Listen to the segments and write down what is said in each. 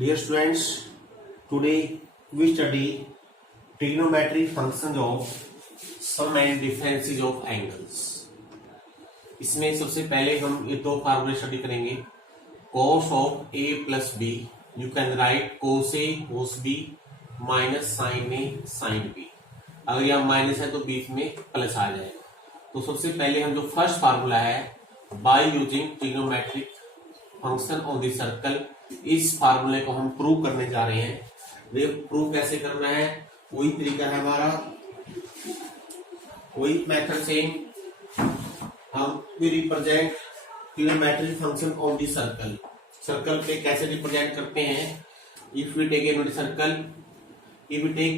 Dear students, today we study trigonometric functions of sum and differences of angles. इसमें सबसे पहले हम ये दो फार्मूले स्टडी करेंगे. cos of a plus b, you can write cos a cos b minus sin a sin b. अगर यहाँ माइनस है तो बीच में प्लस आ जाएगा. तो सबसे पहले हम जो फर्स्ट फार्मूला है by using trigonometric function on the circle, इस फार्मूले को हम प्रूव करने जा रहे हैं. देखो प्रूव कैसे करना है, वही तरीका है हमारा, वही मेथड से हम भी represent trigonometric function on the circle. Circle पे कैसे रिप्रेजेंट करते हैं. If we take a circle, if we take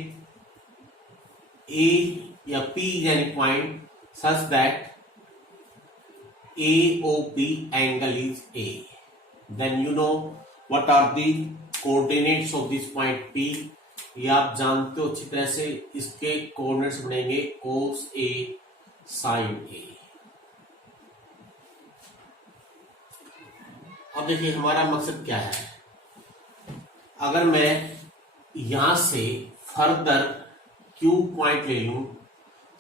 a या P is any point such that AOP angle is A, then you know what are the coordinates of this point P. ये आप जानते हो अच्छी तरह से. इसके कोऑर्डिनेट्स बनेंगे cos A sin A. अब देखिए हमारा मकसद क्या है. अगर मैं यहां से फर्दर Q पॉइंट ले लूं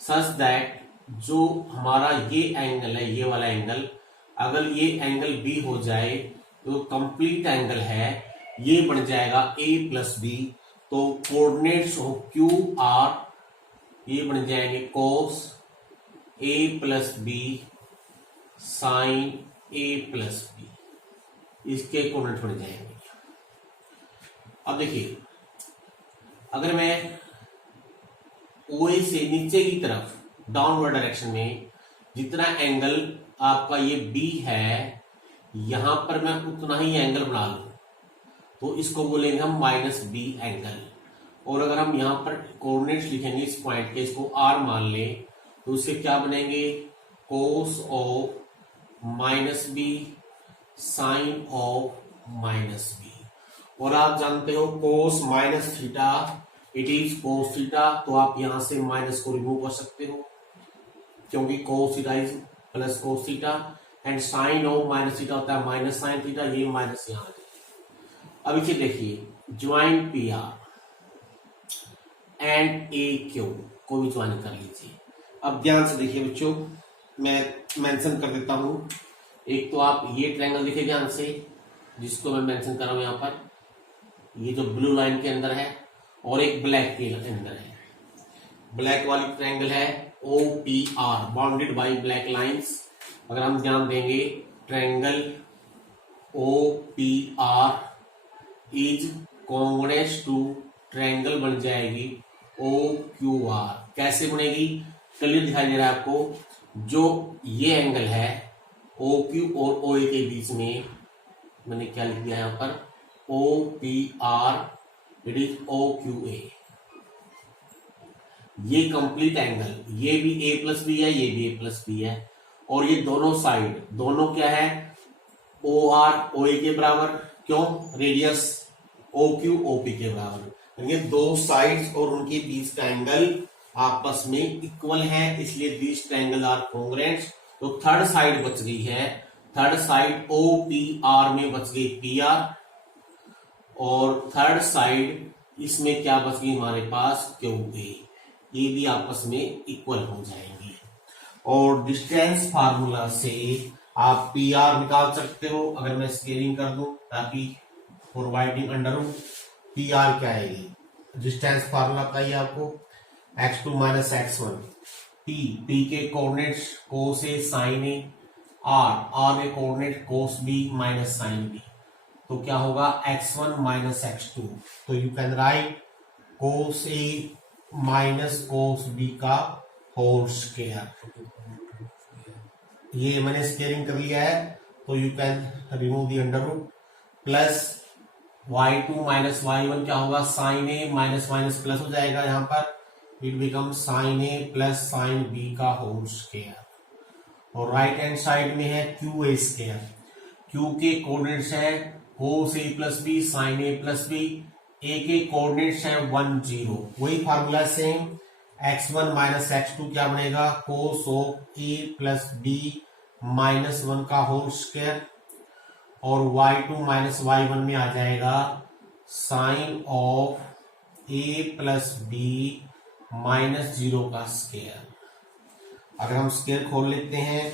सच दैट जो हमारा ये एंगल है, ये वाला एंगल, अगर ये एंगल बी हो जाए तो कंप्लीट एंगल है, ये बन जाएगा a प्लस बी. तो कोऑर्डिनेट्स ऑफ क्यू आर ये बन जाएंगे cos a plus B sine a plus B. इसके कोऑर्डिनेट बन जाएंगे. अब देखिए अगर मैं OA से नीचे की तरफ डाउनवर्ड डायरेक्शन में जितना एंगल आपका ये B है, यहां पर मैं उतना ही एंगल बना लूं तो इसको बोलेंगे हम माइनस बी एंगल. और अगर हम यहां पर कोऑर्डिनेट्स लिखेंगे इस पॉइंट के, इसको R मान लें तो उससे क्या बनेंगे cos of minus B sine of minus B. और आप जानते हो cos minus theta it is cos theta, तो आप यहां से माइनस को रिमूव कर सकते हो क्योंकि cos theta is plus cos theta and sine of minus theta होता है माइनस साइन थीटा. ये माइनस यहां आ जाएगा. अब इसे देखिए join P R and A Q को भी ज्वाइन कर लीजिए. अब ध्यान से देखिए बच्चों, मैं मेंशन कर देता हूं. एक तो आप ये ट्रायंगल देखिए ध्यान से, जिसको मैं मेंशन कर रहा हूं यहां पर, ये जो ब्लू लाइन के अंदर है, और एक ब्लैक के अंदर है. ब्लैक वाली ट्रायंगल है OPR, bounded by black lines. अगर हम ध्यान देंगे triangle OPR is congruent to triangle बन जाएगी OQR. कैसे बनेगी क्लियर दिखाई दे रहा है आपको. जो ये एंगल है OQ और OA के बीच में, मैंने क्या लिख दिया यहां पर OPR, इट इज OQA. ये कंप्लीट एंगल, ये भी a प्लस बी है, ये भी a प्लस बी है, और ये दोनों साइड, दोनों क्या है OR OA के बराबर. क्यों? रेडियस OQ OP के बराबर. ये दो साइड्स और उनके बीच का एंगल आपस में इक्वल है, इसलिए दीज ट्रायंगल आर कॉन्ग्रुएंट. तो थर्ड साइड बच गई है, थर्ड साइड OPR में बच गई PR, और थर्ड साइड इसमें क्या बच गई हमारे पास QA. ये भी आपस में इक्वल हो जाएंगे. और डिस्टेंस फार्मूला से आप PR निकाल सकते हो. अगर मैं स्केलिंग कर दूं ताकि प्रोवाइडिंग अंडर रूट, PR क्या आएगी, डिस्टेंस फार्मूला बताइए आपको, x2 माइनस x1. P के coordinates cos A sin A, R के coordinate cos B minus sin B. तो क्या होगा x1 माइनस x2. तो you can write cos A minus cos B का होल स्क्वायर. ये मैंने स्केलिंग कर लिया है, तो you can remove the under root. Plus y2 minus y1 क्या होगा sin A minus minus plus हो जाएगा, यहां पर it become sin A plus sin B का होल स्क्वायर. और राइट हैंड साइड में है QA स्क्वायर. Q के कोऑर्डिनेट्स है cos A plus B sine A plus B. A के कोऑर्डिनेट्स है 1 0. वही formula same, x1 minus x2 क्या बनेगा cos of A plus B minus 1 का होल स्क्वायर. और y2 माइनस y1 में आ जाएगा sine of A plus B minus 0 का स्क्वायर। अगर हम स्क्वायर खोल लेते हैं,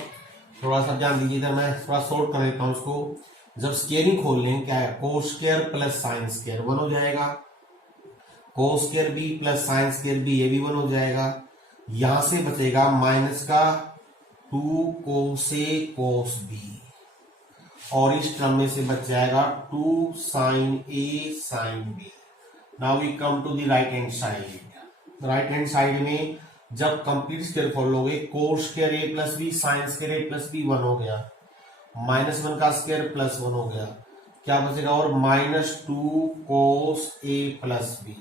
थोड़ा सा ध्यान दीजिए, इधर मैं थोड़ा शॉर्ट कर लेता हूं उसको। जब स्क्वायरिंग खोल लेंगे क्या है, cos square plus sine square 1 हो जाएगा, cos square B plus sine square B ये भी 1 हो जाएगा। यहां से बचेगा माइनस का 2 कोस ए कोस बी, और इस टर्म में से बच जाएगा 2 sine A sine B. Now we come to the right hand side. Right hand side में जब कंप्लीट स्क्वायर खोल लोगे, cos square A plus B sine square A plus B 1 हो गया, -1 का स्क्वायर प्लस 1 हो गया, क्या बचेगा और -2 कोस ए प्लस बी।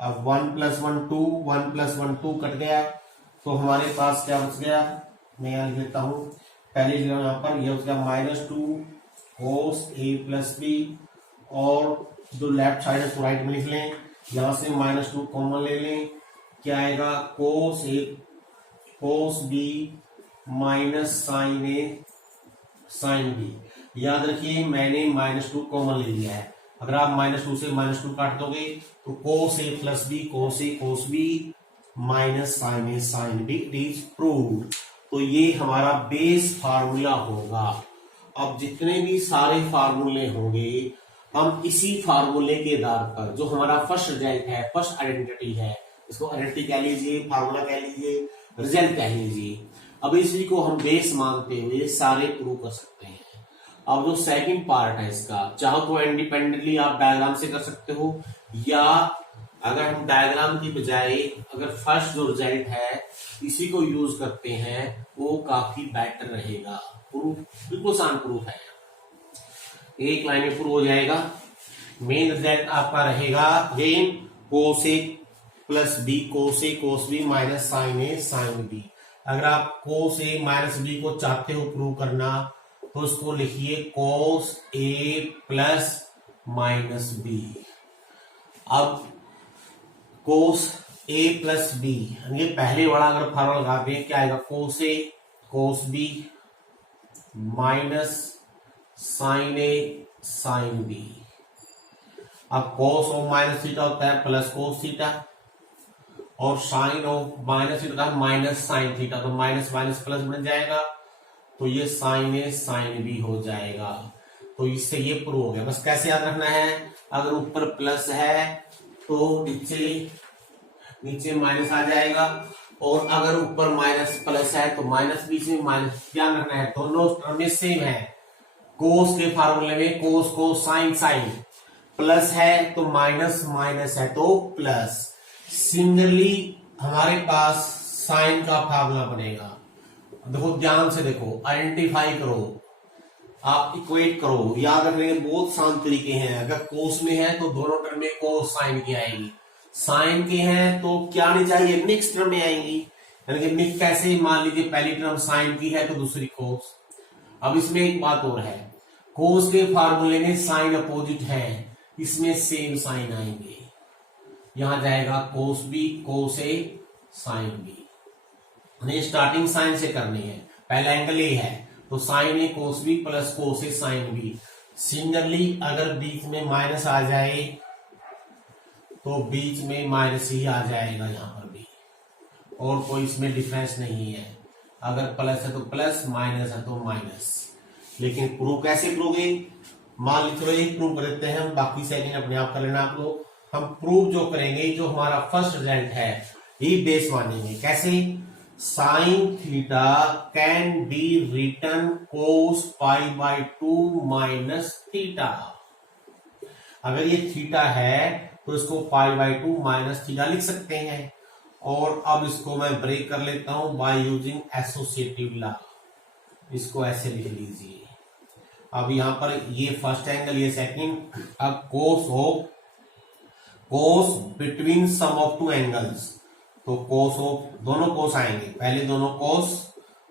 अब 1 + 1 2, 1 + 1 2 कट गया, तो हमारे पास क्या बच गया, मैं यहां लिख लेता हूं पहले जगह यहां पर, यह बच गया -2 कोस ए प्लस बी, और जो लेफ्ट साइड है उसको राइट में लिख लें, यहां से -2 कॉमन ले लें, क्या आएगा cos A cos B minus sine A sine B. याद रखिए मैंने -2 कॉमन ले लिया है, अगर आप -2 से -2 काट दोगे तो cos A plus B cos A cos B minus sine A sine B, it is proved. तो ये हमारा बेस फार्मूला होगा। अब जितने भी सारे फार्मूले होंगे, हम इसी फार्मूले के आधार पर, जो हमारा फर्स्ट रिजल्ट है, फर्स्ट आइडेंटिटी है, इसको आइडेंटिटी कह लीजिए, फार्मूला कह लीजिए, रिजल्ट कह लीजिए, अब इसी को हम बेस मानते हुए सारे प्रूव कर सकते हैं। अब जो सेकंड पार्ट है इसका, चाहो तो इंडिपेंडेंटली आप डायग्राम से कर सकते हो, या अगर हम डायग्राम की बजाय अगर फर्स्ट जो रिजल्ट है इसी को यूज करते हैं, वो काफी बेटर रहेगा। प्रूफ बिल्कुल आसान प्रूफ है, एक लाइन में प्रूव हो जाएगा। मेन रिजल्ट आपका रहेगा again cos A plus B cos A cos B minus sine A sine B. अगर आप कोस ए माइनस बी को चाहते हो प्रूव करना, तो उसको लिखिए कोस ए प्लस माइनस बी। अब कोस ए प्लस बी, ये पहले वाला अगर फार्मूला लगाते हैं क्या आएगा, cos A cos B minus sine A sine B. अब कोस ऑफ माइनस थीटा होता है प्लस कोस थीटा, और sine of minus theta minus sine theta, तो माइनस माइनस प्लस बन जाएगा, तो ये साइन ए साइन बी हो जाएगा। तो इससे ये प्रूव हो गया। बस कैसे याद रखना है, अगर ऊपर प्लस है तो नीचे माइनस आ जाएगा, और अगर ऊपर माइनस प्लस है तो माइनस बीच में माइनस। ध्यान रखना है दोनों टर्म सेम है। कोस के फार्मूले में कोस को साइन साइन, प्लस है तो माइनस, माइनस है तो प्लस। सिमिलरली हमारे पास साइन का फार्मूला बनेगा। देखो ध्यान से देखो, आइडेंटिफाई करो, आप इक्वेट करो। याद रखने के बहुत आसान तरीके हैं। अगर कोस में है तो दोनों टर्म में कोस साइन की आएगी, साइन के हैं तो क्या आनी चाहिए, मिक्स टर्म में आएंगी। यानी कि मिक्स कैसे, मान लीजिए पहली टर्म साइन की है तो दूसरी कोस। अब इसमें एक बात और है, कोस के फार्मूले में साइन अपोजिट है, इसमें सेम साइन आएंगे। यहां जाएगा कोस B cos A sine B. Starting sign से करनी है, पहला एंगल ए है तो sign A cos B plus cos A sine B. Similarly अगर बीच में माइनस आ जाए तो बीच में माइनस ही आ जाएगा यहां पर भी, और कोई इसमें डिफरेंस नहीं है। अगर प्लस है तो प्लस, माइनस है तो माइनस। लेकिन प्रूव कैसे करोगे, मान लीजिए चलो एक प्रूव कर देते हैं हम, बाकी सेकंड अपने आप कर लेना आप लोग। हम प्रूव जो करेंगे, जो हमारा फर्स्ट रिजल्ट है, ये बेस मानेंगे। कैसे, sine theta can be written cos π/2 minus theta. अगर ये थीटा है तो इसको π/2 माइनस थीटा लिख सकते हैं। और अब इसको मैं ब्रेक कर लेता हूं बाय यूजिंग एसोसिएटिव लॉ। इसको ऐसे लिख लीजिए। अब यहां पर ये फर्स्ट एंगल, ये सेकंड। अब cos between sum of two angles, तो कोस ऑफ दोनों कोस आएंगे, पहले दोनों कोस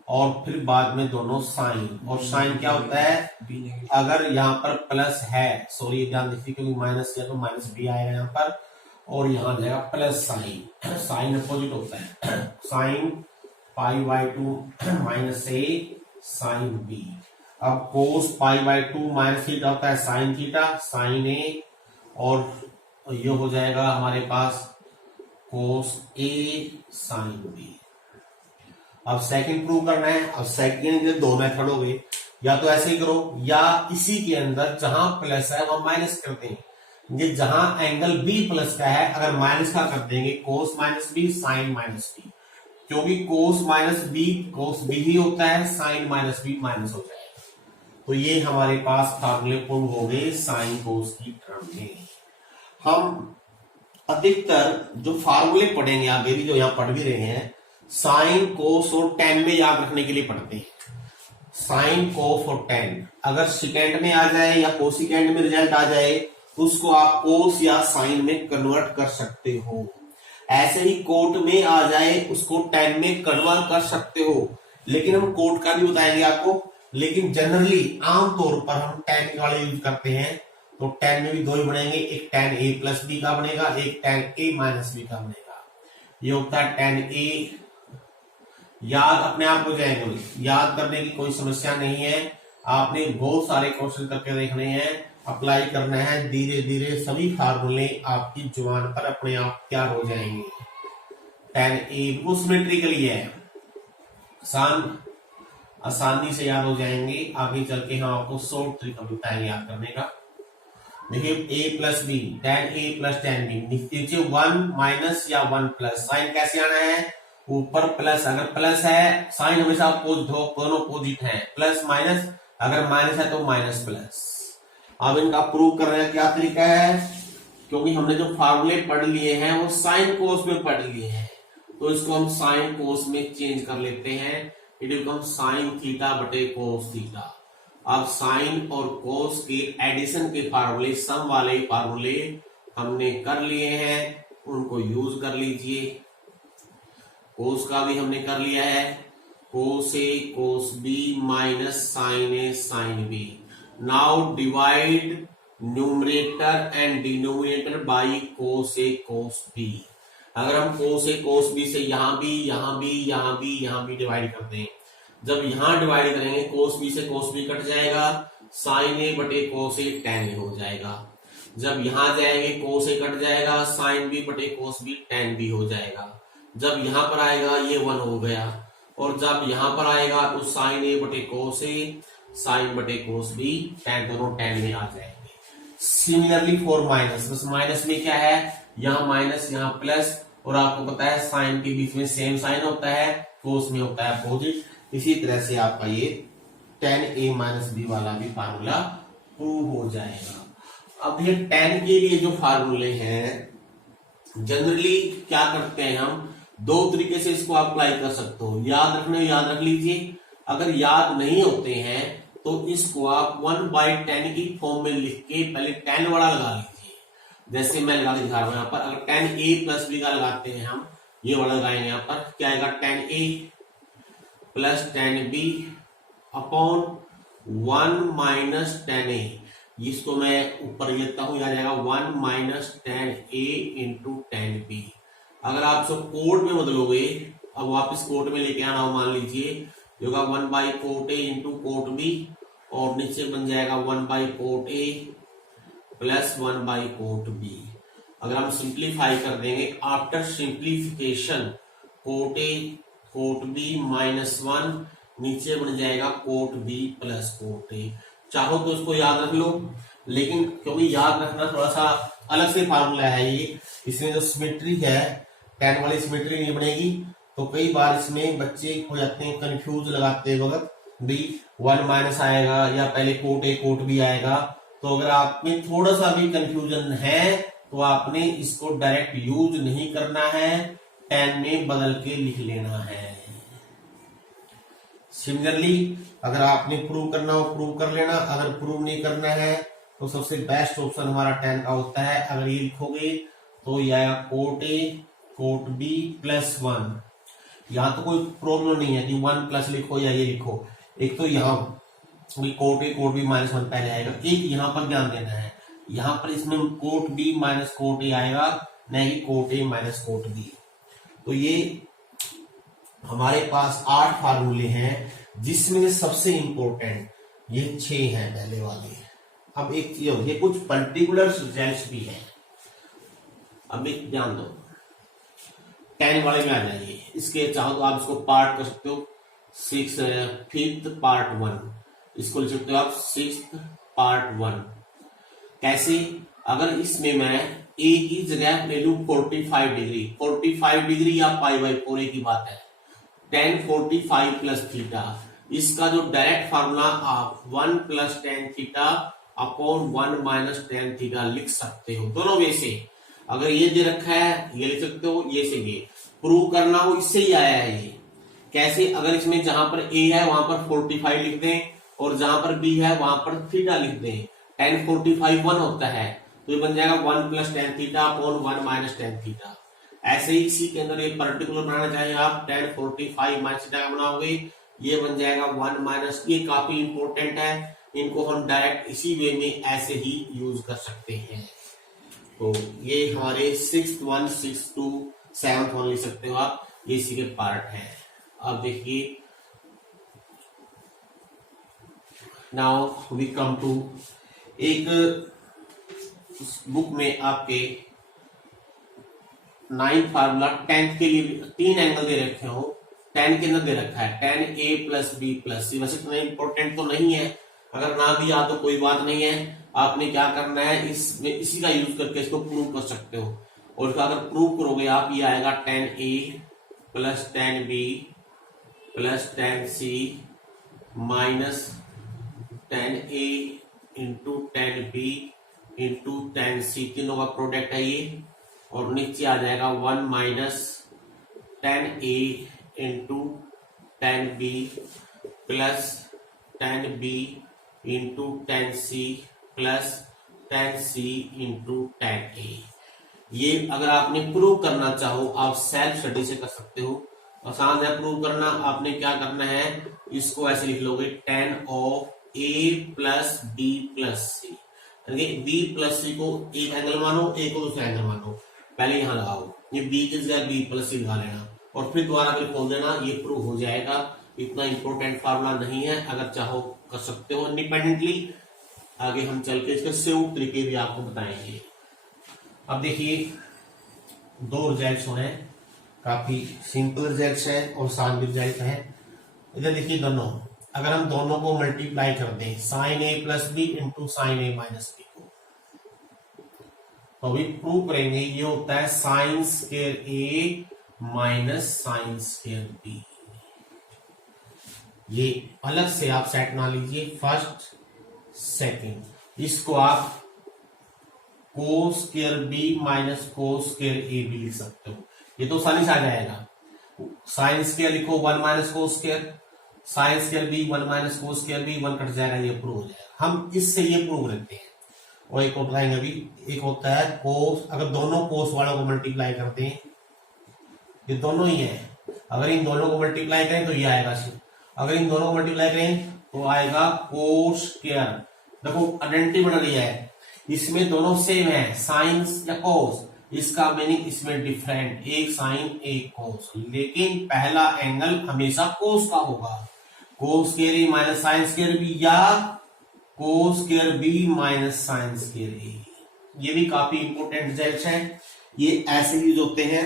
और फिर बाद में दोनों साइन। और साइन क्या होता है, अगर यहाँ पर प्लस है, सॉरी ध्यान दीजिए क्योंकि माइनस है तो माइनस भी आएगा यहाँ पर, और यहाँ जाएगा प्लस साइन। साइन अपोजिट होता है, साइन π/2 माइनस ए साइन बी। अब कोस पाई बाय 2 माइनस थीटा होता है साइन थीटा, साइन ए, और ये हो जाएगा हमारे पास कोस ए साइन बी। अब सेकंड प्रूव करना है। अब सेकंड के दो मेथड हो गए, या तो ऐसे ही करो या इसी के अंदर जहां प्लस है वहां माइनस कर देंगे। ये जहां एंगल बी प्लस का है अगर माइनस का कर देंगे cos minus B sine minus B, क्योंकि cos minus B cos B ही होता है, साइन माइनस बी माइनस हो जाएगा। तो ये हमारे पास फार्मूले प्रूव हो गए साइन कोस की टर्म में। हम अधिकतर जो फार्मूले पढ़ेंगे आगे भी, जो यहाँ पढ़ भी रहे हैं, साइन कोस और टेन में याद रखने के लिए पढ़ते हैं। साइन कोस और टेन अगर सेकेंड में आ जाए या कोसिकेंड में रिजल्ट आ जाए तो उसको आप कोस या साइन में कन्वर्ट कर सकते हो। ऐसे ही कोट में आ जाए उसको टेन में कन्वर्ट कर सकते हो, लेकिन हम कोट का भी बताएंगे आपको। लेकिन जनरली आमतौर पर हम टेन वाले यूज करते हैं, तो टेन में भी दो ही बनेंगे, एक टेन ए प्लस बी का बनेगा, एक टेन ए माइनस बी का बनेगा। ये होता है टेन ए। याद अपने आप हो जाएंगे, याद करने की कोई समस्या नहीं है। आपने बहुत सारे क्वेश्चन करके देखने हैं, अप्लाई करना है, धीरे धीरे सभी फार्मूले आपकी जुबान पर अपने आप तैयार हो जाएंगे। टेन ए वो सिमेट्रिकली है, आसानी से याद हो जाएंगे। आगे चल के हम आपको शॉर्ट तरीका बताएंगे याद करने का। देखिए ए प्लस बी, टेन ए प्लस टेन बी, नीचे वन माइनस या वन प्लस, साइन कैसे आना है, ऊपर प्लस, अगर प्लस है साइन हमेशा अपोजिट हो, दोनों अपोजिट है, प्लस माइनस, अगर माइनस है तो माइनस प्लस। अब इनका प्रूव करने का क्या तरीका है, क्योंकि हमने जो फार्मूले पढ़ लिए हैं वो साइन कोस में पढ़ लिए हैं, तो इसको हम साइन कोस में चेंज कर लेते हैं। इट बिकम साइन थीटा बटे कोस थीटा। अब साइन और कोस के एडिशन के फार्मूले, सम वाले फार्मूले हमने कर लिए हैं, उनको यूज कर लीजिए। कोस का भी हमने कर लिया है, cos A cos B minus sine A sine B. Now divide numerator and denominator by cos A cos B. अगर हम कोस ए कोस बी से यहां भी यहां भी यहां भी यहां भी डिवाइड करते हैं, जब यहां डिवाइड करेंगे कोस बी से कोस बी कट जाएगा, साइन ए बटे कोस ए टेन ए हो जाएगा। जब यहां जाएंगे कोस ए कट जाएगा, साइन बी बटे कोस बी टेन बी हो जाएगा। जब यहां पर आएगा ये वन हो गया, और जब यहां पर आएगा तो साइन ए बटे कोस ए साइन बटे कोस बी, टेन दोनों टेन में आ जाएंगे। सिमिलरली फॉर माइनस, बस माइनस में क्या है, यहाँ माइनस यहाँ प्लस, और आपको पता है साइन के बीच में सेम साइन होता है, कोस में होता है अपोजिट। इसी तरह से आपका ये टेन ए माइनस बी वाला भी फार्मूला प्रूव हो जाएगा। अब ये टेन के लिए जो फार्मूले हैं जनरली क्या करते हैं, हम दो तरीके से इसको अप्लाई कर सकते हो। याद रखने याद रख लीजिए, अगर याद नहीं होते हैं तो इसको आप 1/10 की फॉर्म में लिख के पहले 10 वाला लगा लीजिए। जैसे मैं लगा के दिखा रहा हूं यहाँ पर, अगर 10 ए प्लस बी का लगाते हैं हम, ये वाला लगाएंगे यहाँ पर, क्या आएगा 10 ए प्लस 10 बी अपॉन 1 माइनस 10 ए। इसको मैं ऊपर लिखता हूं, आ जाएगा 1 माइनस 10 ए इंटू 10 बी। अगर आप इसको कोड में बदलोगे, अब वापस कोड में लेके आना हो, मान लीजिए होगा 1/कोट ए इंटू कोट बी, और नीचे बन जाएगा 1/कोट ए प्लस 1/कोट बी। अगर हम सिंप्लीफाई कर देंगे, after simplification cot A cot B minus 1, नीचे बन जाएगा cot B plus cot A. चाहो तो इसको याद रख लो, लेकिन क्योंकि याद रखना थोड़ा सा अलग से फार्मूला है ये, इसमें जो सिमेट्री है 10 वाली सिमेट्री नहीं बनेगी, तो कई बार इसमें बच्चे हो जाते हैं कंफ्यूज लगाते वक्त, भी 1 माइनस आएगा या पहले कोट ए कोट बी आएगा। तो अगर आप में थोड़ा सा भी कंफ्यूजन है तो आपने इसको डायरेक्ट यूज नहीं करना है, 10 में बदल के लिख लेना है। सिमिलरली अगर आपने प्रूव करना हो प्रूव कर लेना, अगर प्रूव नहीं करना है तो सबसे बेस्ट ऑप्शन हमारा 10 का होता है। अगर ये लिखोगे तो ये आएगा cot A cot B plus 1। यहाँ तो कोई प्रॉब्लम नहीं है कि 1 प्लस लिखो या ये लिखो, एक तो यहाँ cot A cot B minus 1 पहले आएगा, एक यहाँ पर ध्यान देना है, यहाँ पर इसमें cot B minus cot A आएगा, नहीं cot A minus cot B. तो ये हमारे पास 8 फार्मूले हैं, जिसमें सबसे इंपॉर्टेंट ये 6 है पहले वाले। अब एक चीज होती है, कुछ पर्टिकुलर रिजल्ट भी है। अब एक ध्यान दो, 10 वाले में आ जाइए। इसके चाहो तो आप इसको पार्ट कर सकते हो, 6 5th पार्ट 1, इसको लिख सकते हो आप 6th पार्ट 1। कैसे? अगर इसमें मैं ए की जगह ले लू 45 डिग्री, 45 डिग्री या पाई बाई 4 की बात है, tan 45 प्लस थीटा, इसका जो डायरेक्ट फार्मूला आप 1 plus tan theta upon 1 minus tan theta लिख सकते हो। दोनों वे से, अगर ये दे रखा है ये लिख सकते हो, ये से ये प्रूव करना हो, इससे ही आया है ये। कैसे? अगर इसमें जहां पर ए है वहां पर 45 लिख दें और जहां पर बी है वहां पर थीटा लिख दें। tan 45 1 होता है, तो ये बन जाएगा 1 plus tan theta upon 1 minus tan theta. ऐसे ही इसी के अंदर एक पर्टिकुलर बनाना चाहिए आप, tan 45 माइनस थीटा बनाओगे, ये बन जाएगा 1 माइनस। ये काफी इंपॉर्टेंट है, इनको हम डायरेक्ट इसी वे में ऐसे ही यूज कर सकते हैं। तो ये हमारे 6th 1 6th 2 7th 1 लिख सकते हो आप, ये इसी के पार्ट है। अब देखिए, नाउ वी कम टू, एक बुक में आपके 9th फार्मूला 10th के लिए 3 एंगल दे रखे हो, 10 के अंदर दे रखा है tan a plus B plus C. वैसे इतना इंपॉर्टेंट तो नहीं है, अगर ना दिया तो कोई बात नहीं है। आपने क्या करना है, इसमें इसी का यूज करके इसको प्रूव कर सकते हो। और इसका अगर प्रूव करोगे आप, ये आएगा tan a plus tan b plus tan c minus tan a into tan b into tan c, तीनों का प्रोडक्ट है ये। और नीचे आ जाएगा 1 minus tan a into tan b plus tan b into tan c plus tan c into tan a। ये अगर आपने प्रूव करना चाहो, आप सेल्फ स्टडी से कर सकते हो, आसान है प्रूव करना। आपने क्या करना है, इसको ऐसे लिख लोगे tan of a plus b plus c, b plus c को एक एंगल मानो, a को दूसरा एंगल मानो। पहले यहां लगाओ, ये b की जगह b प्लस c लगा लेना और फिर दोबारा फिर खोल देना, ये प्रूव हो जाएगा। इतना इंपॉर्टेंट फार्मूला नहीं है, अगर चाहो कर सकते हो इंडिपेंडेंटली। आगे हम चल के इसके सेव तरीके भी आपको बताएंगे। अब देखिए, 2 रिजल्ट हैं, काफी सिंपल रिजल्ट है और आसान भी रिजल्ट है। इधर देखिए दोनों, अगर हम दोनों को मल्टीप्लाई कर दें, sign A plus B into sine A minus B को, तो अभी प्रूव करेंगे। ये होता है sign square A minus sine square B. ये अलग से आप सेट ना लीजिए, फर्स्ट सेकंड, इसको आप cos square B minus cos square A भी लिख सकते हो। ये तो आसानी से आ जाएगा। साइन स्क्वायर लिखो 1 minus cos square, sine square B 1 minus cos square B, 1 cut जाएगा, ये प्रूव हो जाएगा। हम इससे ये प्रूव करते हैं। और एक और बताएंगे अभी, एक होता है कोस, अगर दोनों कोस वालों को मल्टीप्लाई करते हैं, ये दोनों ही है, अगर इन दोनों को मल्टीप्लाई करें तो ये आएगा, अगर इन दोनों को मल्टीप्लाई करें तो आएगा कोस स्क्वायर। देखो आइडेंटिटी बना लिया है, इसमें दोनों सेम है, साइंस या कोस, इसका मीनिंग इसमें डिफरेंट, एक साइन एक कोस, लेकिन पहला एंगल हमेशा कोस का होगा। Cos square A minus sine square B या cos square B minus sine square A. ये भी काफी इंपोर्टेंट रिजल्ट है। ये ऐसे यूज होते हैं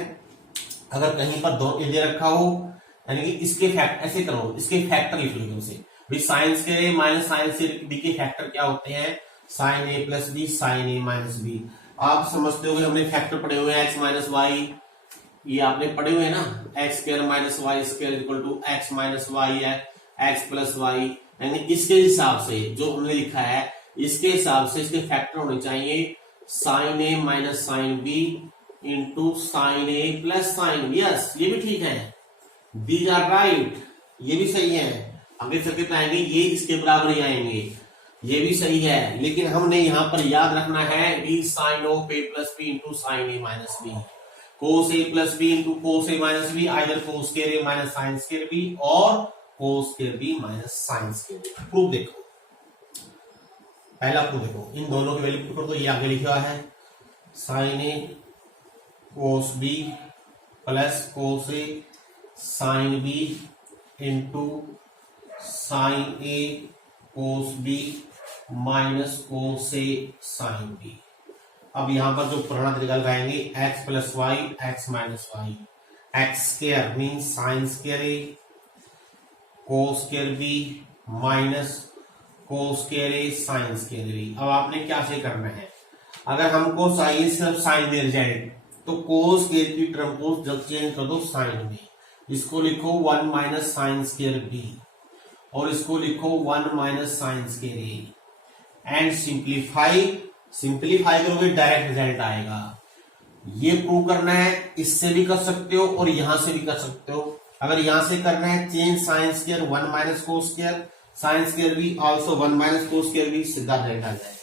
अगर कहीं पर दो दे रखा हो, यानी कि इसके फैक्टर ऐसे करो, इसके फैक्टर लिख लो तुमसे भाई, sign square A minus sine square B के फैक्टर क्या होते हैं, sine A plus B sign A minus B. आप समझते हो कि हमने फैक्टर पढ़े हुए हैं एक्स माइनस वाई, ये आपने पढ़े हुए हैं ना, x square minus y square equal to x minus y है एक्स प्लस वाई। यानी इसके हिसाब से जो हमने लिखा है, इसके हिसाब से इसके फैक्टर होने चाहिए sine A minus sine B into sine A plus sine. Yes, ये भी ठीक है, दीज आर राइट, ये भी सही है। आगे चलते पाएंगे ये इसके बराबर ही आएंगे, ये भी सही है। लेकिन हमने यहां पर याद रखना है B sine of A plus B into sine A minus B, cos A plus B into cos A minus B, either cos square A minus sine square B और cos square B minus sine square B. Proof देखो, पहला proof देखो, इन दोनों की value put कर दो, ये आगे लिखा है sine A cos B plus cos A sine B into sine A cos B minus cos A sine B. अब यहां पर जो पुराना तरीका लगाएंगे x plus y x minus y, x square mean sine square A cos square B minus cos square A sine square B. अब आपने क्या से करना है, अगर हमको साइन सिर्फ साइन मिल जाए तो कोस स्क्वायर की टर्म को जब चेंज कर दो साइन में, इसको लिखो 1 माइनस साइन स्क्वायर बी और इसको लिखो 1 minus sine square A and simplify करोगे डायरेक्ट रिजल्ट आएगा। ये प्रूव करना है, इससे भी कर सकते हो और यहां से भी कर सकते हो। अगर यहां से करना है change sine square 1 minus cos square sine square B also 1 minus cos square B, सीधा रिजल्ट आ जाएगा।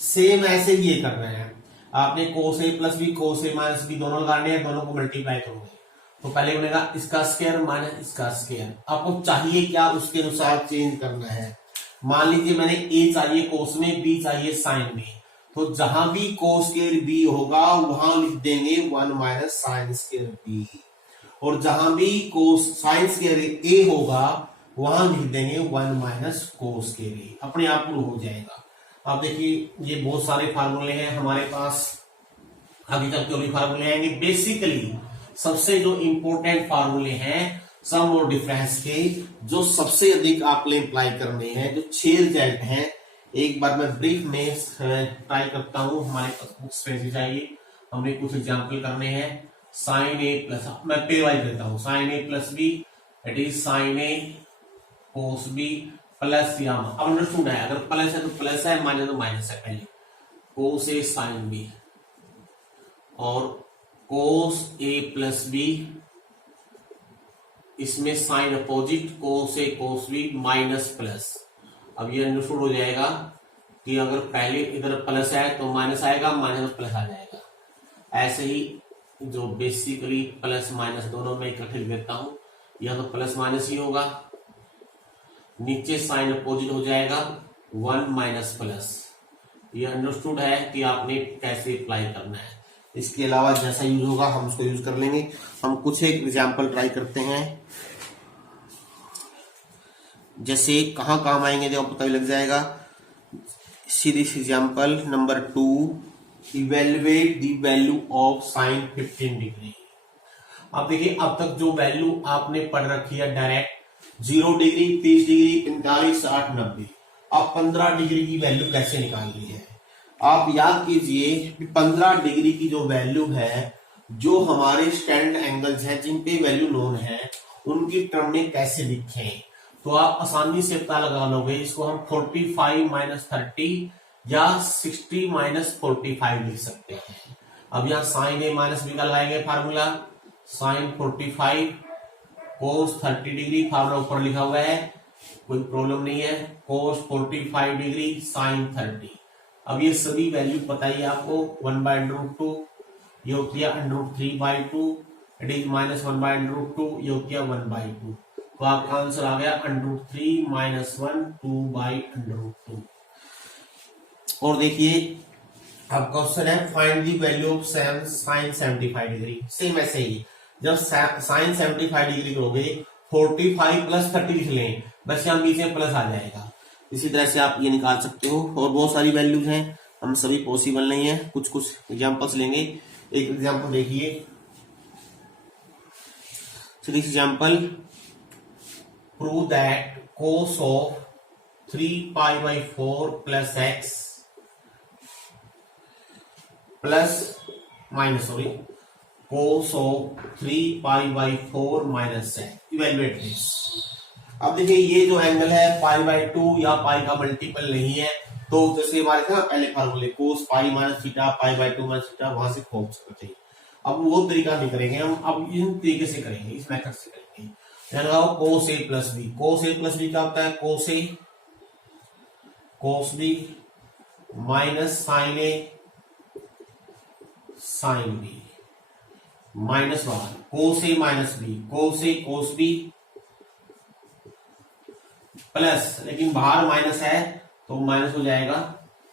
सेम ऐसे ही ये करना है, आपने cos A plus B cos A minus B दोनों लगाने हैं, दोनों को मल्टीप्लाई करोगे तो पहले बनेगा इसका स्क्वायर माइनस इसका स्क्वायर। आपको चाहिए क्या उसके अनुसार चेंज करना है। मान लीजिए मैंने ए चाहिए कोस में बी चाहिए साइन में, तो जहां भी कोस स्क्वायर बी होगा वहां लिख देंगे 1 माइनस साइन स्क्वायर बी और जहां भी कोस साइन स्क्वायर ए होगा वहां लिख देंगे 1 माइनस कोस स्क्वायर ए। अपने आप प्रूव हो जाएगा। अब देखिए ये बहुत सारे फार्मूले हैं हमारे पास, आगे चल के और भी फार्मूले आएंगे। बेसिकली सबसे जो इंपॉर्टेंट फार्मूले हैं सम और डिफरेंस के, जो सबसे अधिक आपने अप्लाई करने हैं, जो 6 रिजल्ट हैं, एक बार मैं ब्रीफ में ट्राई करता हूं। हमारे पास बुक्स पे चाहिए, हमने कुछ एग्जाम्पल करने हैं। साइन ए प्लस, मैं पेयर वाइज देता हूं, sine A plus B it is sine A cos B plus, यहाँ अब अंडरस्टूड है, अगर प्लस है तो प्लस है, माइनस तो माइनस है। पहले कोस ए साइन बी और कोस ए प्लस बी, इसमें sign opposite cos A cos B minus plus. अब ये अंडरस्टूड हो जाएगा कि अगर पहले इधर प्लस है तो माइनस आएगा, माइनस प्लस आ जाएगा। ऐसे ही जो बेसिकली प्लस माइनस दोनों में इकट्ठे देता हूं, यह तो प्लस माइनस ही होगा, नीचे साइन अपोजिट हो जाएगा 1 माइनस प्लस। ये अंडरस्टूड है कि आपने कैसे अप्लाई करना है। इसके अलावा जैसा यूज होगा हम उसको यूज कर लेंगे। हम कुछ एक एग्जाम्पल ट्राई करते हैं, जैसे कहां काम आएंगे जो पता ही लग जाएगा। See this example number 2, evaluate the value of sine 15 degree. अब देखिए अब तक जो वैल्यू आपने पढ़ रखी है डायरेक्ट 0 डिग्री 30 डिग्री 45 60 90, अब 15 डिग्री की वैल्यू कैसे निकालनी है। आप याद कीजिए 15 डिग्री की जो वैल्यू है, जो हमारे स्टैंडर्ड एंगल्स हैं जिन पे वैल्यू नोन है, उनकी टर्म में कैसे लिखें, तो आप आसानी से पता लगा लोगे। इसको हम 45 माइनस 30 या 60 माइनस 45 लिख सकते हैं। अब यहाँ साइन ए माइनस बी का लगाएंगे फार्मूला, साइन 45 कोस 30 डिग्री, फार्मूला ऊपर लिखा हुआ है, कोई प्रॉब्लम नहीं है। कोस 45 डिग्री साइन 30। अब ये सभी वैल्यू बताइए आपको, 1/√2 ये होती है √3/2, इट इज माइनस 1/√2 ये होती है 1/2, तो आपका आंसर आ गया √3 - 1 2/√2। और देखिए अब क्वेश्चन है find the value of sine 75 degree. Same ऐसे ही जब साइन 75 डिग्री करोगे 45 प्लस 30 लिख लें, बस यहाँ बीच में प्लस आ जाएगा। इसी तरह से आप ये निकाल सकते हो और बहुत सारी वैल्यूज हैं, हम सभी पॉसिबल नहीं है, कुछ कुछ एग्जांपल्स लेंगे। एक एग्जांपल देखिए, this example prove that cos of 3π/4 plus x plus minus cos of 3π/4 minus x. Evaluate this. अब देखिए ये जो एंगल है π/2 या पाई का मल्टीपल नहीं है, तो जैसे हमारे थे ना पहले फार्मूले cos pi minus theta π/2 minus theta, वहां से खोज सकते हैं। अब वो तरीका नहीं करेंगे हम, अब इन तरीके से करेंगे, इस मेथड से करेंगे। कोस A plus B, cos A plus B क्या होता है, cos A cos B minus sine A sine B minus 1 cos A minus B, cos A cos B plus, लेकिन बाहर माइनस है तो माइनस हो जाएगा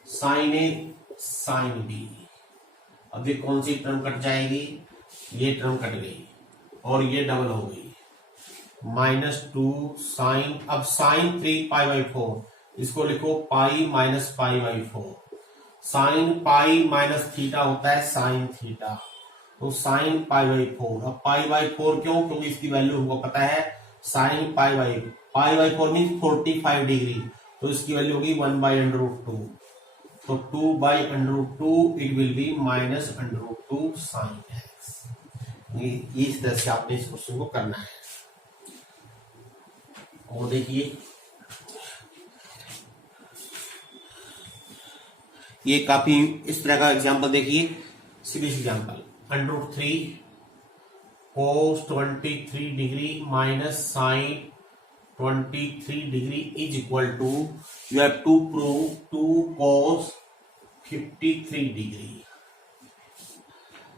साइन ए साइन बी। अब ये कौन सी टर्म कट जाएगी, ये टर्म कट गई और ये डबल हो गई -2 साइन। अब साइन 3π/4 इसको लिखो pi minus pi by 4। Sine pi minus theta होता है साइन थीटा, तो साइन पाई बाई 4। अब पाई बाई 4 क्यों? क्योंकि इसकी वैल्यू हमको पता है sine pi by 4 mean 45 degree, तो इसकी वैल्यू होगी 1/√2। तो 2/√2 it will be -√2 sine x. ये इस तरह से आपने इस क्वेश्चन को करना है। और देखिए ये काफी इस तरह का एग्जांपल देखिए, series example √3 cos 23 degree minus sine 23 degree is equal to you have to prove 2 cos 53 degree.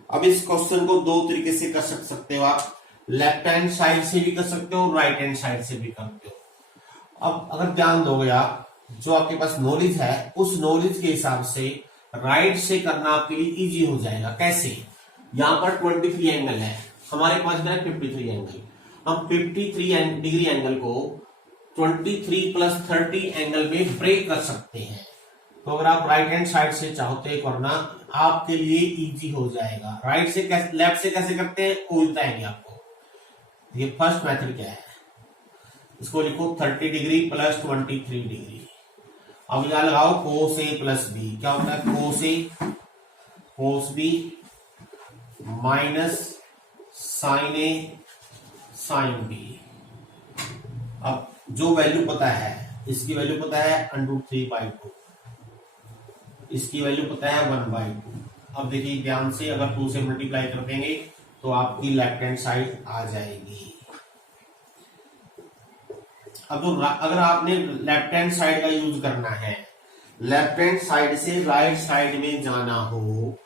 अब इस क्वेश्चन को दो तरीके से कर सकते हो आप, लेफ्ट हैंड साइड से भी कर सकते हो, राइट हैंड साइड से भी करते हो। अब अगर ध्यान दोगे आप, जो आपके पास नॉलेज है उस नॉलेज के हिसाब से राइट से करना आपके लिए इजी हो जाएगा। कैसे? यहां पर 23 एंगल है, हमारे पास है 53 एंगल। हम 53 डिग्री एंगल को 23 प्लस 30 एंगल में ब्रेक कर सकते हैं। तो अगर आप राइट हैंड साइड से चाहते करना आपके लिए इजी हो जाएगा। राइट से कैसे, लेफ्ट से कैसे करते हैं वो बताएंगे आपको। ये फर्स्ट मेथड क्या है, इसको लिखो 30 डिग्री प्लस 23 डिग्री। अब यहां लगाओ cos A प्लस बी। क्या होता है? cos A cos B minus sine A sine B। अब जो वैल्यू पता है, इसकी वैल्यू पता है √3/2, इसकी वैल्यू पता है 1/2। अब देखिए ध्यान से, अगर 2 से मल्टीप्लाई कर देंगे तो आपकी लेफ्ट हैंड साइड आ जाएगी। अब तो अगर आपने लेफ्ट हैंड साइड का यूज करना है, लेफ्ट हैंड साइड से राइट साइड में जाना हो,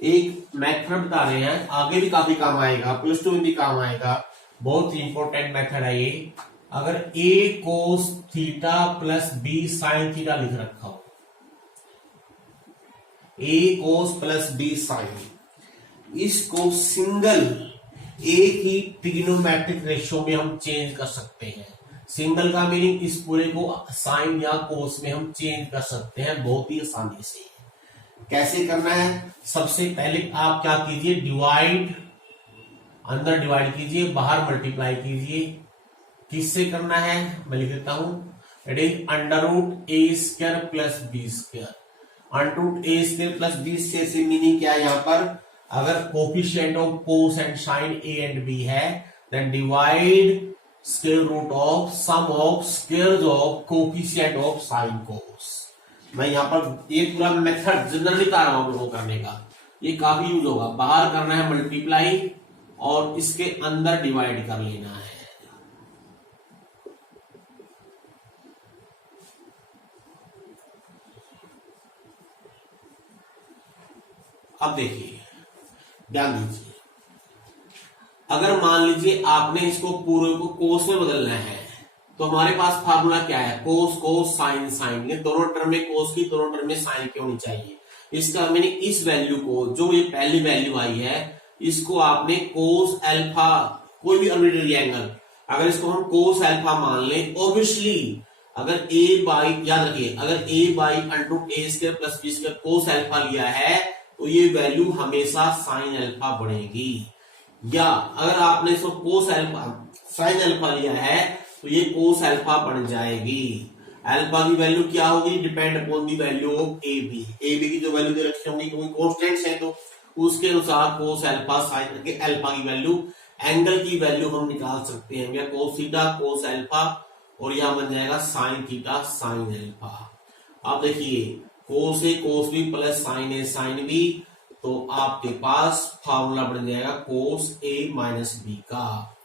एक मेथड बता रहे हैं, आगे भी काफी काम आएगा, +2 में भी काम आएगा, बहुत ही इंपॉर्टेंट मेथड है ये। अगर a cos theta plus b sine theta लिख रखा हो, a cos plus b sine, इसको सिंगल एक ही ट्रिग्नोमेट्रिक रेशियो में हम चेंज कर सकते हैं। सिंगल का मीनिंग इस पूरे को साइन या कोस में हम चेंज कर सकते हैं बहुत ही आसानी से। कैसे करना है? सबसे पहले आप क्या कीजिए, डिवाइड, अंदर डिवाइड कीजिए, बाहर मल्टीप्लाई कीजिए। किससे करना है मैं लिख देता हूं, it is √a² plus b²। √a² plus b² से मीनिंग क्या है? यहां पर अगर coefficient of cos and sine a and b है, then divide square root of sum of squares of coefficient of sine cos. मैं यहां पर ये पूरा मेथड जनरली बता रहा हूं लोगों करने का, ये काफी यूज होगा। बाहर करना है मल्टीप्लाई और इसके अंदर डिवाइड कर लेना है। अब देखिए ध्यान दीजिए, अगर मान लीजिए आपने इसको पूरे को कोस में बदलना है, तो हमारे पास फार्मूला क्या है, कोस कोस साइन साइन। ये दोनों टर्म में कोस की, दोनों टर्म में साइन की होनी चाहिए। इसका मीनिंग इस वैल्यू को, जो ये पहली वैल्यू आई है, इसको आपने कोस अल्फा, कोई भी आर्बिट्रेरी एंगल, अगर इसको हम कोस अल्फा मान लें, ऑब्वियसली अगर a बाई, याद रखिए, अगर a by √a² plus b² cos alpha लिया है तो ये वैल्यू हमेशा साइन अल्फा बढ़ेगी। या अगर आपने इसको कोस अल्फा साइन अल्फा लिया है तो ये कोस अल्फा बन जाएगी। अल्फा की वैल्यू क्या होगी? Depend upon the value of A B की जो वैल्यू दे रखी होंगी, क्योंकि कॉन्स्टेंट्स है तो उसके अनुसार कोस अल्फा साइन के अल्फा की वैल्यू, एंगल की वैल्यू हम निकाल सकते हैं। या कोस थीटा कोस अल्फा, और यहां बन जाएगा साइन थीटा साइन अल्फा। अब देखिए कोस A cos B plus sign A sine B, तो आपके पास फार्मूला बन जाएगा कोस ए माइनस बी का।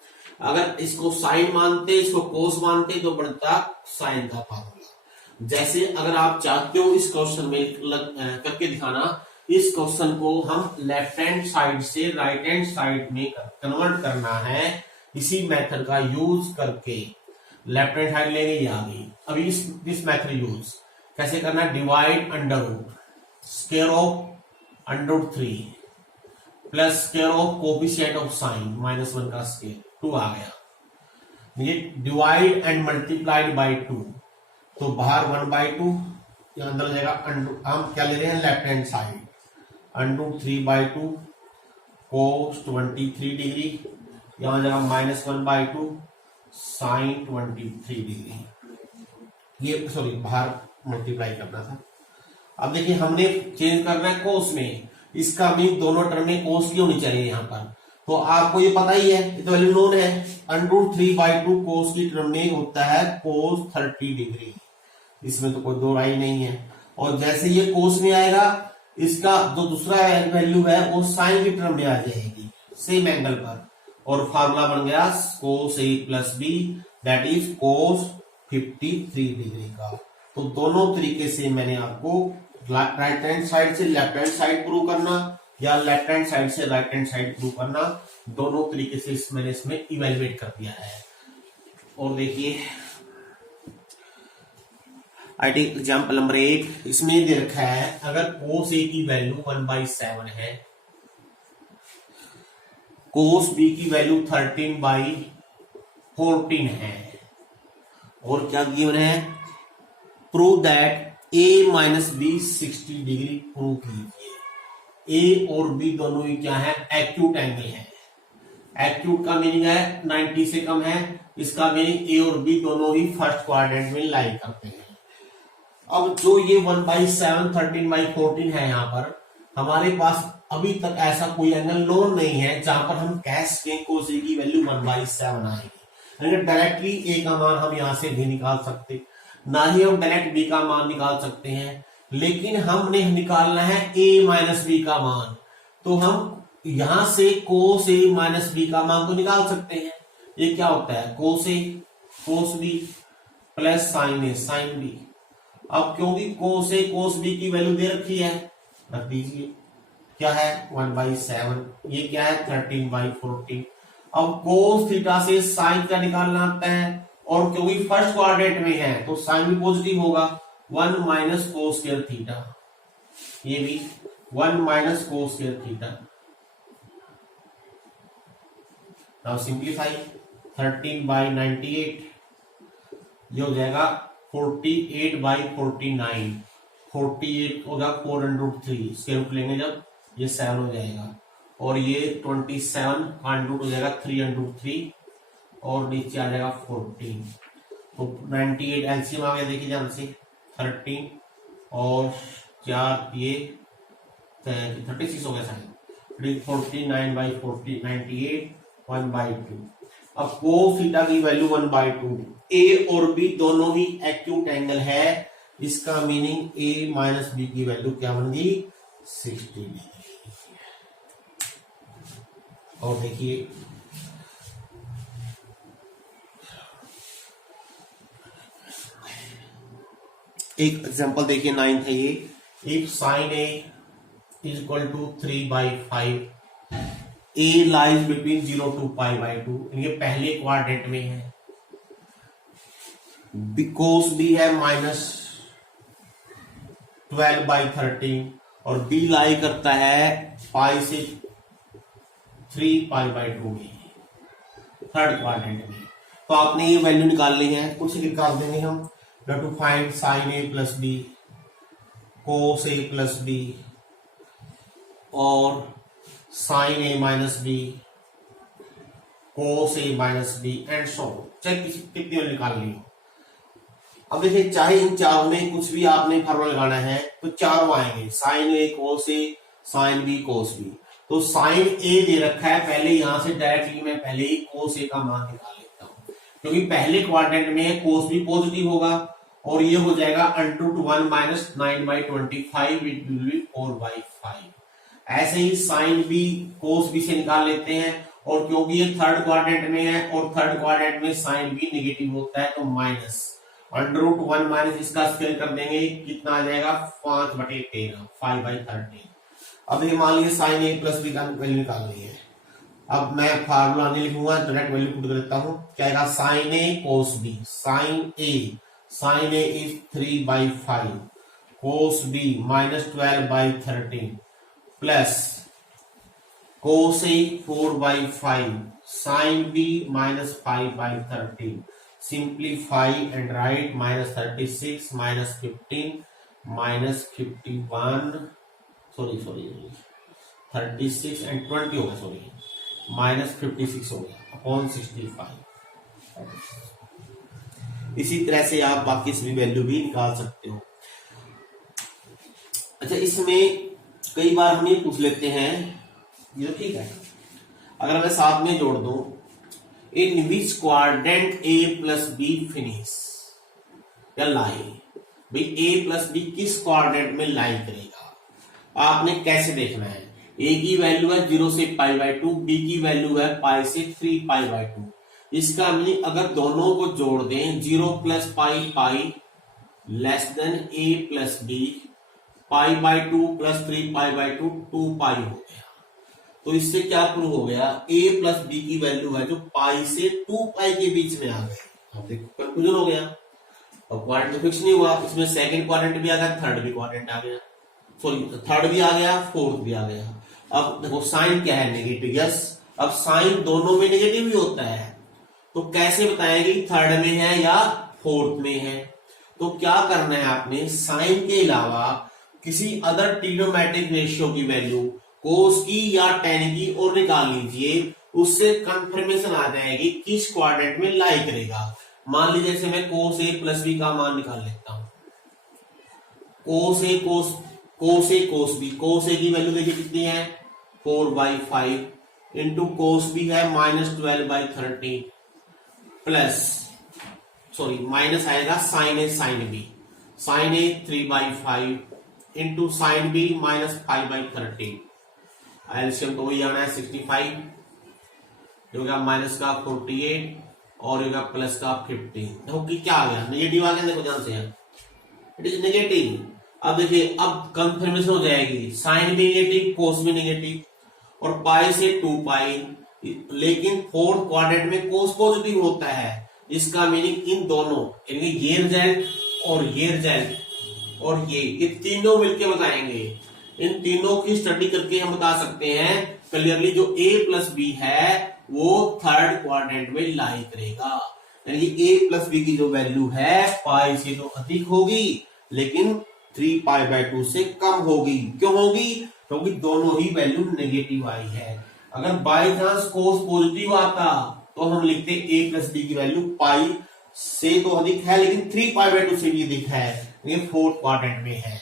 अगर इसको साइन मानते, इसको कोस मानते, तो बनता साइन का फार्मूला। जैसे अगर आप चाहते हो इस क्वेश्चन में करके दिखाना, इस क्वेश्चन को हम लेफ्ट हैंड साइड से राइट हैंड साइड में कन्वर्ट करना है, इसी मेथड का यूज करके लेफ्ट हैंड साइड लेंगे ये आ गई। अभी इस मेथड यूज कैसे करना है, divide under root square of √3 plus square of coefficient of sine -1 का स्क्वायर 2 आ गया। ये डिवाइड एंड मल्टीप्लाइड बाय 2, तो बाहर 1/2, यहाँ अंदर जाएगा हम क्या ले रहे हैं left hand side, √3/2 cos 23 degree, यहाँ जाएगा -1/2 sin 23 डिग्री। ये सॉरी बाहर मल्टीप्लाई करना था। अब देखिए हमने चेंज करना है कोस में, इसका मीन दोनों टर्म में कोस की होनी चाहिए यहाँ पर। तो आपको ये पता ही है, ये तो वैल्यू नोन है, √3/2 कोस की टर्म में होता है cos 30 डिग्री, इसमें तो कोई दो राय नहीं है। और जैसे ये कोस में आएगा, इसका जो दूसरा वैल्यू है वो साइन की टर्म में आ जाएगी सेम एंगल पर, और फार्मूला बन गया cos A + B that is cos 53 degree का। तो दोनों तरीके से मैंने आपको राइट हैंड साइड से लेफ्ट हैंड साइड प्रूव करना या लेफ्ट हैंड साइड से राइट हैंड साइड प्रूव करना, दोनों तरीके से मैंने इसमें इवेल्युएट कर दिया है। और देखिए आई टेक एग्जाम्पल नंबर 8, इसमें दे रखा है अगर cos A की वैल्यू 1/7 है, cos B की वैल्यू 13/14 है, और क्या गिवन है, prove that A - B 60 degree prove कीजिए। A और B दोनों ही क्या है, एक्यूट एंगल है। एक्यूट का मीनिंग है 90 से कम है, इसका मीनिंग A और B दोनों ही फर्स्ट क्वाड्रेंट में लाई करते हैं। अब जो ये 1/7 13/14 है, यहाँ पर हमारे पास अभी तक ऐसा कोई एंगल नोन नहीं है जहां पर हम कह सकें cos A की वैल्यू 1/7 आएगी। डायरेक्टली A का मान हम यहां से भी निकाल सकते, ना ही हम डायरेक्ट B का मान निकाल सकते हैं, लेकिन हमने निकालना है A - B का मान। तो हम यहां से cos A - B का मान तो निकाल सकते हैं। ये क्या होता है, cos A cos B plus sin A sin B। अब क्योंकि cos A cos B की वैल्यू दे रखी है, रख दीजिए, क्या है 1/7, ये क्या है 13/14। अब cos थीटा से sin का निकालना आता है, और क्योंकि फर्स्ट क्वाड्रेंट में है तो साइन भी पॉजिटिव होगा, 1 - cos स्क्वायर थीटा, ये भी 1 - cos square theta. Now simplify 13/98, ये हो जाएगा 48/49, 48 होगा 4√3, स्क्वायर रूट लेंगे जब ये 7 हो जाएगा, और ये 27 का रूट हो जाएगा 3√3, और नीचे आ जाएगा 14। तो 98 एलसीएम आ गया, देखिए ध्यान से 13 और 4 ये 36 हो गया साइन, 49/40 98 1/2। अब cos थीटा की वैल्यू 1/2, A और B दोनों ही एक्यूट एंगल है, इसका मीनिंग A - B की वैल्यू क्या बन गई 60 डिग्री। और देखिए एक एग्जांपल देखिए 9 है ये, if sin A = 3/5, A lies between 0 to π/2, ये पहले क्वाड्रेंट में है, cos B है -12/13, और B लाई करता है पाई से 3π/2 में, थर्ड क्वाड्रेंट में। तो आपने ये वैल्यू निकालनी है, कुछ निकाल देंगे हम, to find sin A + B cos A + B और sin A - B cos A - B and so, चाहे कितनी वैल्यू निकालनी हो। अब देखिए चाहे इन चारों में कुछ भी आपने फार्मूला लगाना है तो चारों आएंगे, sin A cos A sin B cos B। तो sin A दे रखा है, पहले यहां से डायरेक्टली मैं पहले ही cos A का मान निकाल लेता हूं, क्योंकि पहले क्वाड्रेंट में cos B पॉजिटिव होगा, और ये हो जाएगा √1 - 9/25 विच विल बी 4/5। ऐसे ही sin B cos B से निकाल लेते हैं, और क्योंकि ये थर्ड क्वाड्रेंट में है और थर्ड क्वाड्रेंट में sin B नेगेटिव होता है, तो माइनस √1 माइनस इसका स्क्वायर कर देंगे, कितना आ जाएगा 5/13 5/13। अब ये मान लीजिए sin A + B का वैल्यू निकालनी है। अब मैं फार्मूला नहीं लिखूंगा, डायरेक्ट वैल्यू पुट कर देता हूं, क्या आएगा sin A cos B, sin A is 3/5 cos B -12/13 plus cos A 4/5 sin B -5/13 simplify and right -36 -15 -51 sorry 36 and 20 हो गया, सॉरी -56 हो गया अपॉन 65। इसी तरह से आप बाकी सभी वैल्यू भी निकाल सकते हो। अच्छा, इसमें कई बार हम ये पूछ लेते हैं, ये तो ठीक है, अगर मैं साथ में जोड़ दूं in which quadrant A plus B finish या लाई, भाई ए प्लस बी किस क्वाड्रेंट में लाई करेगा। आपने कैसे देखना है, ए की वैल्यू है 0 से π/2, बी की वैल्यू है π से 3π/2। इसका मीनिंग अगर दोनों को जोड़ दें 0 + π less than a plus B, π/2 + 3π/2 2π हो गया। तो इससे क्या प्रूव हो गया, a प्लस बी की वैल्यू है जो पाई से 2π के बीच में आ गई। अब देखो कंफ्यूजन हो गया, अब क्वाड्रेंट तो फिक्स नहीं हुआ, इसमें सेकंड क्वाड्रेंट भी आ गया, थर्ड भी क्वाड्रेंट आ गया, सॉरी थर्ड भी आ गया, फोर्थ भी आ गया। अब देखो साइन क्या है, नेगेटिव। यस, अब साइन दोनों में नेगेटिव ही होता है, तो कैसे बताएंगे थर्ड में है या फोर्थ में है। तो क्या करना है आपने, साइन के अलावा किसी अदर ट्रिग्नोमेट्रिक रेशियो की वैल्यू कोस की या टेन की और निकाल लीजिए, उससे कंफर्मेशन आ जाएगी किस क्वाड्रेंट में लाई करेगा। मान लीजिए जैसे मैं कोस ए प्लस बी का मान निकाल लेता हूं, कोस ए कोस बी, कोस ए की वैल्यू देखिए कितनी है 4/5 इंटू कोस बी है -12/13 प्लस सॉरी माइनस आएगा sign A sine B, sign A 3/5 into sine B -5/13। LCM तो वही आना है 65, ये होगा माइनस का 48 और ये होगा प्लस का 15। देखो कि क्या आ गया, नेगेटिव आ गया, देखो ध्यान से इट इज नेगेटिव। अब देखिए अब कंफर्मेशन हो जाएगी, साइन भी नेगेटिव कोस भी नेगेटिव और पाई से 2π, लेकिन फोर्थ क्वाड्रेंट में कोस पॉजिटिव होता है। इसका मीनिंग इन दोनों यानी ये रिजल्ट और ये रिजल्ट और ये तीनों मिलके बताएंगे। इन तीनों की स्टडी करके हम बता सकते हैं क्लियरली जो a प्लस बी है वो थर्ड क्वाड्रेंट में लाई करेगा। यानी a प्लस बी की जो वैल्यू है पाई से तो अधिक होगी लेकिन 3π/2 से कम होगी। क्यों होगी, क्योंकि दोनों ही वैल्यू नेगेटिव आई है। अगर बाई चांस कोस पॉजिटिव आता तो हम लिखते a प्लस बी की वैल्यू पाई से तो अधिक है लेकिन 3π/2 से भी अधिक है, ये फोर्थ क्वाड्रेंट में है।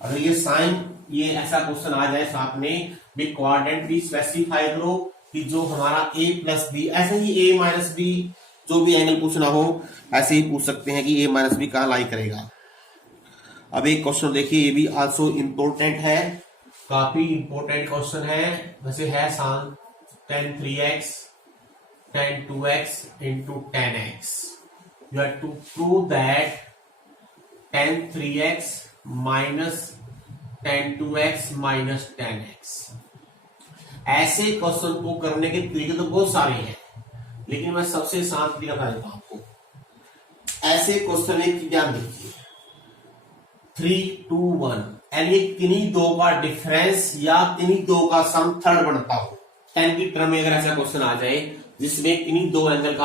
अगर ये साइन ये ऐसा क्वेश्चन आ जाए साथ में भी क्वाड्रेंट भी स्पेसिफाई करो कि जो हमारा a प्लस बी, ऐसे ही a माइनस बी जो भी एंगल पूछना हो ऐसे ही पूछ सकते हैं कि a माइनस बी कहां लाई करेगा। अब एक क्वेश्चन देखिए, ये भी आल्सो इम्पोर्टेंट है, काफी इम्पोर्टेंट क्वेश्चन है। वैसे है सान tan 3x tan 2x into tan x, you have to prove that tan 3x minus tan 2x minus tan x। ऐसे क्वेश्चन को करने के तरीके तो बहुत सारे हैं लेकिन मैं सबसे आसान तरीका बता देता हूं आपको। ऐसे क्वेश्चन में ध्यान दीजिए 3, 2, 1 यानी किन्हीं दो का डिफरेंस या किन्हीं दो का सम थर्ड बनता हो। 10 की टर्म में अगर ऐसा क्वेश्चन आ जाए जिसमें किन्हीं दो एंगल का